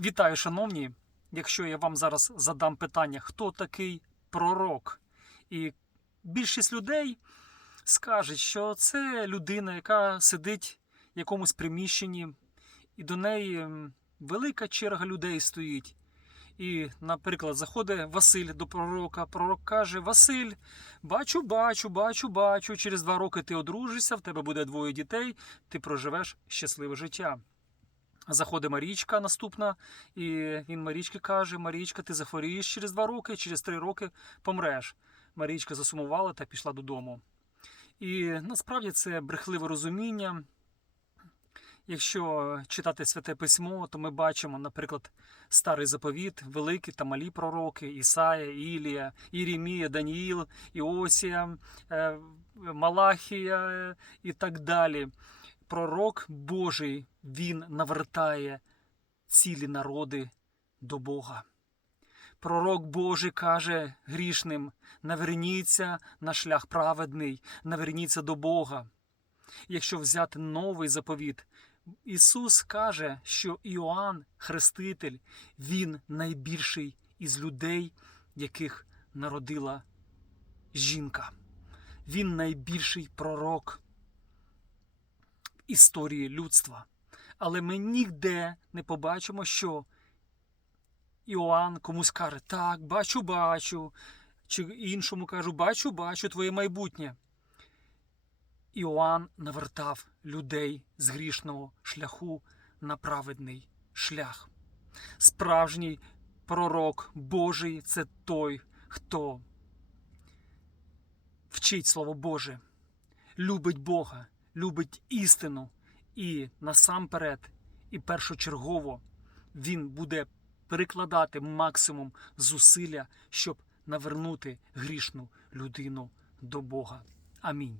Вітаю, шановні! Якщо я вам зараз задам питання, хто такий пророк? І більшість людей скажуть, що це людина, яка сидить в якомусь приміщенні, і до неї велика черга людей стоїть. І, наприклад, заходить Василь до пророка. Пророк каже: Василь, бачу, бачу, бачу, бачу. Через два роки ти одружишся, в тебе буде двоє дітей, ти проживеш щасливе життя. Заходить Марічка наступна, і він Марічки каже: Марічка, ти захворієш через два роки, через три роки помреш. Марічка засумувала та пішла додому. І насправді це брехливе розуміння. Якщо читати святе письмо, то ми бачимо, наприклад, старий заповіт, великі та малі пророки, Ісая, Ілія, Ірімія, Даніїл, Іосія, е, Малахія е, і так далі. Пророк Божий він навертає цілі народи до Бога. Пророк Божий каже грішним: наверніться на шлях праведний, наверніться до Бога. Якщо взяти новий заповіт, Ісус каже, що Іоанн, Хреститель, він найбільший із людей, яких народила жінка. Він найбільший пророк історії людства. Але ми ніде не побачимо, що Іоанн комусь каже, так, бачу, бачу, чи іншому кажу, бачу, бачу твоє майбутнє. Іоанн навертав людей з грішного шляху на праведний шлях. Справжній пророк Божий це той, хто вчить Слово Боже, любить Бога, любить істину, і насамперед, і першочергово він буде перекладати максимум зусилля, щоб навернути грішну людину до Бога. Амінь.